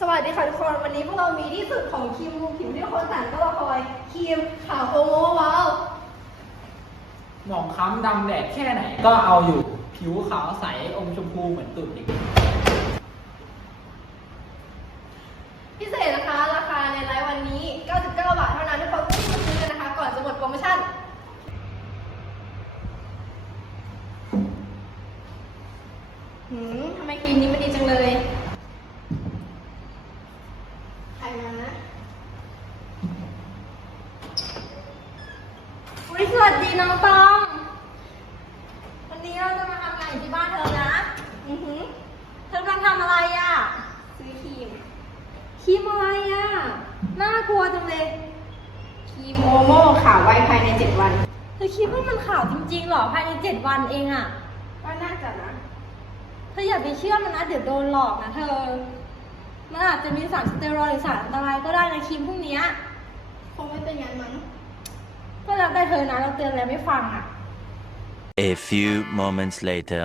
สวัสดีค่ะทุกคน วันนี้พวกเรามีที่สุดของครีมรูผิวที่ทุกคนต่างก็รอคอยครีมขาวโอโมว้าว หมองคล้ำดำแดดแค่ไหน ก็เอาอยู่ผิวขาวใสอมชมพูเหมือนตุ่นเด็กพิเศษนะคะ ราคาในไลฟ์วันนี้ 99 บาทเท่านั้นทุกคนรีบมาซื้อกันนะคะ ก่อนจะหมดโปรโมชั่น หืมทำไมครีมนี้มันดีจังเลยใครมานะอุ๊ย สวัสดีน้องตอง วันนี้เราจะมาทำงานอยู่ที่บ้านเธอนะ อือหือเธอกำลังทำอะไรอะ ซื้อครีม ครีมอะไรอะ น่ากลัวจังเลย ครีมโอโม่ขาวไวภายใน7วัน เธอคิดว่ามันข่าวจริงๆเหรอภายในเจ็ดวันเองอะก็น่าจะนะ เธออย่าไปเชื่อมันนะเดี๋ยวโดนหลอกนะเธอ มันอาจจะมีสารสเตียรอยด์หรือสารอันตรายก็ได้ในครีมพวกเนี้ย คงไม่เป็นงั้นมั้ง ก็แล้วแต่เธอนะเราเตือนแล้วไม่ฟังอะ A few moments later.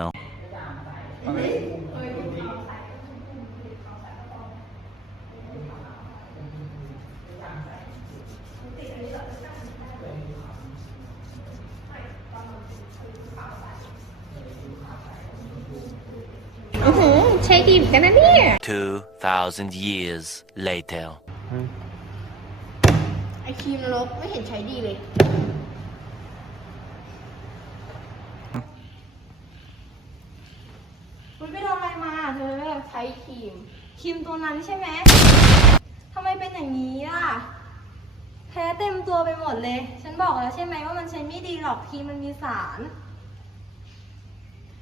อือหือใช้ดีกันนะเนี่ย 2,000 years later. ไอครีมนรกไม่เห็นใช้ดีเลย คุณไปโดนอะไรมาเธอใช้ครีมครีมตัวนั้นใช่ไหมทำไมเป็นอย่างนี้ล่ะ แพ้เต็มตัวไปหมดเลย ฉันบอกแล้วใช่ไหมว่ามันใช้ไม่ดีหรอกครีมมันมีสาร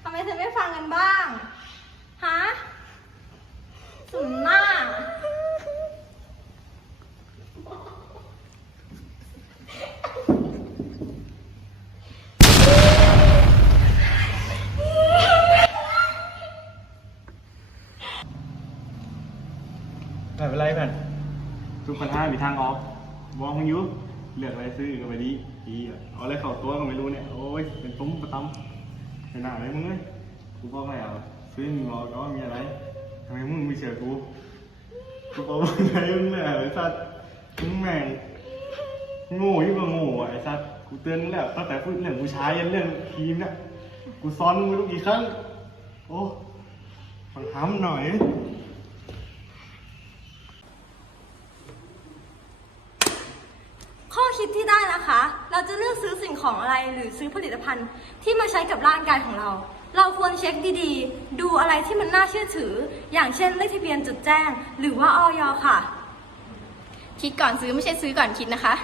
ทำไมเธอไม่ฟังกันบ้าง ฮะสุนหน้า ไม่เป็นไรเพื่อนทุกปัญหามีทางออกมองมึงอยุเลือกอะไรซื้อก็ไปดีดีอะเอาอะไรเข้าตัวก็ไม่รู้เนี่ย โอ้ย เป็นตุ้มประตำเป็นหน้าอะไรมึงเอ้ยกูบอกแล้วซื้อมึงรอก็มีอะไรทำไมมึงไม่เชื่อกูกูบอกมึงไงมึงเนี่ยไอ้สัตว์มึงแม่งโง่ยิ่งกว่าโง่ไอ้สัตว์กูเตือนมึงแล้วตั้งแต่พูดเรื่องผู้ชายยันเรื่องครีมเนี่ย กูซ้อนมึงไม่รู้กี่ครั้ง โอ้ฟังทำหน่อย ข้อ คิดที่ได้นะคะ เราจะเลือกซื้อสิ่งของอะไรหรือซื้อผลิตภัณฑ์ที่มาใช้กับร่างกายของเรา เราควรเช็คดีๆ ดูอะไรที่มันน่าเชื่อถือ อย่างเช่นเลขทะเบียนจดแจ้ง หรือว่าออยค่ะ คิดก่อนซื้อไม่ใช่ซื้อก่อนคิดนะคะ